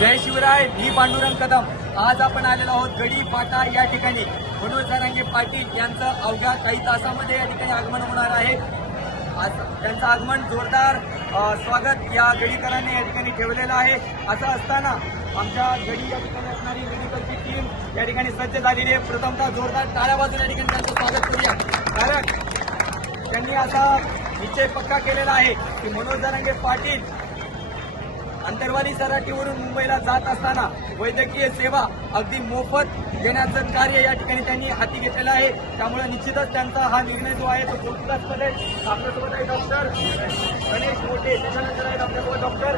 जय शिवराय मी पांडुरंग कदम. आज आपण आलेलो आहोत गडी पाटा या ठिकाणी. मनोज सरांगे पाटील यांचं अवघ्या काही तासामध्ये या ठिकाणी आगमन होणार आहे. आज त्यांचं आगमन जोरदार स्वागत या गडीकरांनी या ठिकाणी ठेवलेलं आहे. असं असताना आमच्या गडी या ठिकाणी असणारी मेडिकलची टीम या ठिकाणी सज्ज झालेली आहे. प्रथमतः जोरदार टाळ्या बाजूला या ठिकाणी त्यांचं स्वागत करूया. कारण त्यांनी असा निश्चय पक्का केलेला आहे की मनोज जरांगे पाटील अंतरवाली सराटीवरून मुंबईला जात असताना वैद्यकीय सेवा अगदी मोफत देण्याचं कार्य या ठिकाणी त्यांनी हाती घेतलेलं आहे. त्यामुळे निश्चितच त्यांचा हा निर्णय जो आहे तो कौतुकास्पद आहे. आपल्यासोबत आहे डॉक्टर गणेश मोठे त्याच्यानंतर आहेत आपल्यासोबत डॉक्टर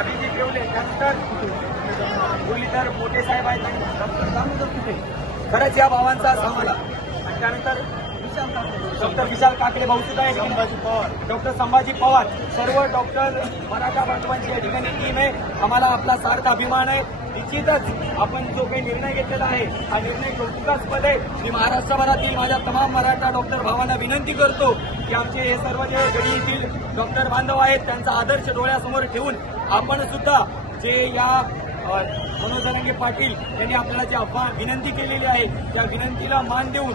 अभिजित येवले त्यानंतर मुरलीधर मोठे साहेब आहेत डॉक्टर डॉक्टर दामोदर कुठे? खरंच या भावांचा समाला आणि त्यानंतर डॉक्टर विशाल काकडे भाऊ सुद्धा या ठिकाणी डॉक्टर संभाजी पवार सर्व डॉक्टर मराठा बांधवांची या ठिकाणी टीम आहे. आम्हाला आपला सार्थ अभिमान आहे. निश्चितच आपण जो काही निर्णय घेतलेला आहे हा निर्णय कौतुकास्पद आहे. मी महाराष्ट्रभरातील माझ्या तमाम मराठा डॉक्टर भावांना विनंती करतो की आमचे हे सर्व जे गडी येथील डॉक्टर बांधव आहेत त्यांचा आदर्श डोळ्यासमोर ठेवून आपण सुद्धा जे या अ, मनोज पाटील यांनी आपल्याला जी आव्हान विनंती केलेली आहे त्या विनंतीला मान देऊन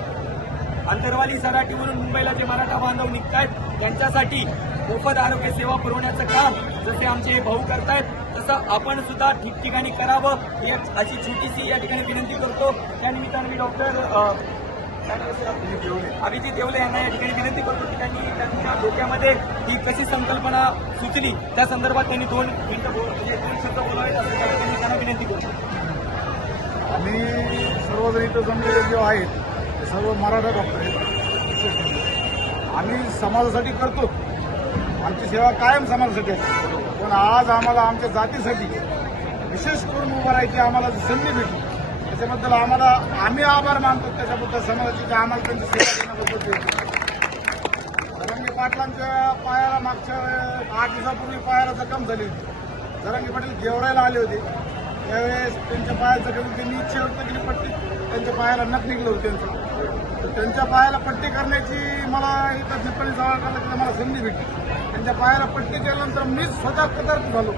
अंतरवाली सराटीवरून मुंबईला जे मराठा बांधव निघतायत त्यांच्यासाठी मोफत आरोग्य सेवा पुरवण्याचं काम जसे आमचे भाऊ करतायत तसं आपण सुद्धा ठिकठिकाणी करावं ही अशी छोटीशी या ठिकाणी विनंती करतो. त्यानिमित्तानं मी डॉक्टर अभिजित देवले यांना या ठिकाणी विनंती करतो की त्यांनी त्यांच्या डोक्यामध्ये ही कशी संकल्पना सुचली त्या संदर्भात त्यांनी दोन मिनिटं बोल- म्हणजे दोन शब्द बोलावे ठिकाणी त्यांना विनंती करतो. आम्ही सर्वजण इथं जमलेले जे आहेत सर्व मराठा डॉक्टर आहेत. आम्ही समाजासाठी करतो. आमची सेवा कायम समाजासाठी असते पण आज आम्हाला आमच्या जातीसाठी विशेष करून उभं राहायची आम्हाला संधी भेटली. त्याच्याबद्दल आम्हाला आम्ही आभार मानतो. त्याच्याबद्दल समाजाची की आम्हाला त्यांची सेवा देण्याबद्दल ते. पाटलांच्या पायाला मागच्या आठ दिवसापूर्वी पायाला जखम झाली होती. जरांगे पाटील गेवरायला आले होते. त्यावेळेस त्यांच्या पायात जखम त्यांनी इच्छा व्यक्त केली पट्टी त्यांच्या पायाला नख निघलं होतं त्यांचं. तर त्यांच्या पायाला पट्टी करण्याची मला इथं निपणी जवळ मला संधी भेटली. त्यांच्या पायाला पट्टी केल्यानंतर मीच स्वतः पदार्थ झालो.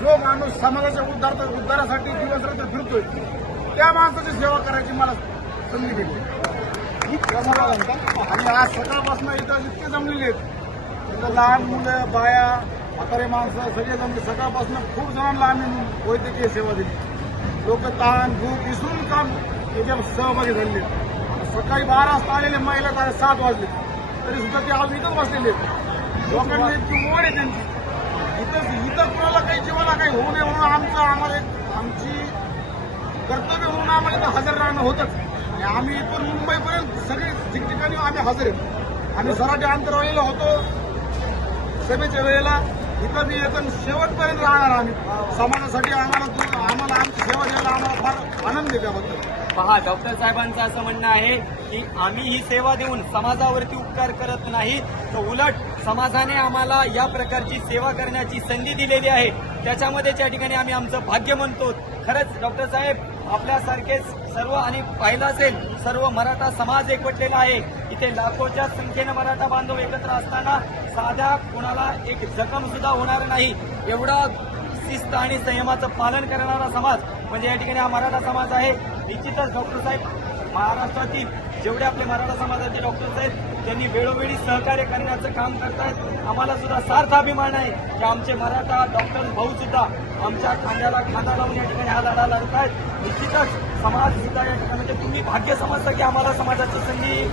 जो माणूस समाजाच्या उद्धार उद्धारासाठी दिवसरात्र फिरतोय त्या माणसाची सेवा करायची मला संधी भेटली. आणि आज सकाळपासून इथं इतके जमलेले आहेत इथं लहान मुलं बाया म्हातारे माणसं सगळे जमले. सकाळपासून खूप जणांना आम्ही वैद्यकीय सेवा दिली. लोक ताण भूक इसरून काम याच्यात सहभागी झालेले आहेत. सकाळी बारा वाजता आलेले महिला काय सात वाजले. तरी सुद्धा ते आज इथंच बसलेले आहेत. लोकांना इतकी ओढ आहे त्यांची. इथं इथं कुणाला काही जीवाला काही होऊ नये म्हणून आमचं आम्हाला आमची कर्तव्य म्हणून आम्हाला इथं हजर राहणं होतंच. आणि आम्ही इथून मुंबईपर्यंत सगळे ठिकठिकाणी आम्ही हजर आहेत. आम्ही सराठी अंतरावलेलो होतो. सभेच्या वेळेला इथं मी येतो शेवटपर्यंत राहणार आम्ही. समाजासाठी आम्हाला आम्हाला आमची सेवा द्यायला आम्हाला फार आनंद आहे त्याबद्दल. पहा डॉक्टर साहेबांचं असं म्हणणं आहे की आम्ही ही सेवा देऊन समाजावरती उपकार करत नाही तर उलट समाजाने आम्हाला या प्रकारची सेवा करण्याची संधी दिलेली आहे. त्याच्यामध्ये त्या ठिकाणी आम्ही आमचं भाग्य म्हणतो. खरंच डॉक्टर साहेब आपल्यासारखेच सर्व आणि पाहिलं असेल सर्व मराठा समाज एकवटलेला आहे. इथे लाखोच्या संख्येनं मराठा बांधव एकत्र असताना साध्या कोणाला एक जखम सुद्धा होणार नाही. एवढा शिस्त आणि संयमाचं पालन करणारा समाज म्हणजे या ठिकाणी हा मराठा समाज आहे. निश्चितच डॉक्टर साहेब महाराष्ट्रातील जेवढे आपले मराठा समाजाचे डॉक्टर्स आहेत त्यांनी वेळोवेळी सहकार्य करण्याचं काम करतायत. आम्हाला सुद्धा सार्थ अभिमान आहे की आमचे मराठा डॉक्टर भाऊ सुद्धा आमच्या खांद्याला खांदा लावून या ठिकाणी हा लढा लढत आहेत. निश्चितच समाज सुद्धा या ठिकाणी म्हणजे तुम्ही भाग्य समजता की आम्हाला समाजाची संधी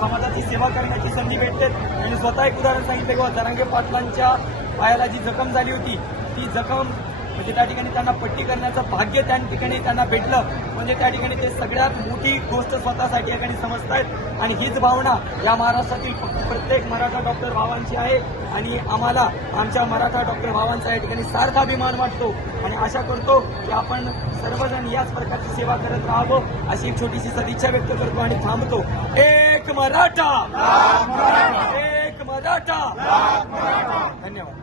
समाजाची सेवा करण्याची संधी भेटते. आणि स्वतः एक उदाहरण सांगितलं किंवा जरांगे पाटलांच्या पायाला जी जखम झाली होती ती जखम म्हणजे त्या ठिकाणी त्यांना पट्टी करण्याचं भाग्य त्या ठिकाणी त्यांना भेटलं. म्हणजे त्या ठिकाणी ते सगळ्यात मोठी गोष्ट स्वतःसाठी या ठिकाणी समजतायत. आणि हीच भावना या महाराष्ट्रातील प्रत्येक मराठा डॉक्टर भावांची आहे. आणि आम्हाला आमच्या मराठा डॉक्टर भावांचा या ठिकाणी सार्थ अभिमान वाटतो. आणि आशा करतो की आपण सर्वजण याच प्रकारची सेवा करत राहावं अशी एक छोटीशी सदिच्छा व्यक्त करतो आणि थांबतो. एक मराठा! एक मराठा! धन्यवाद.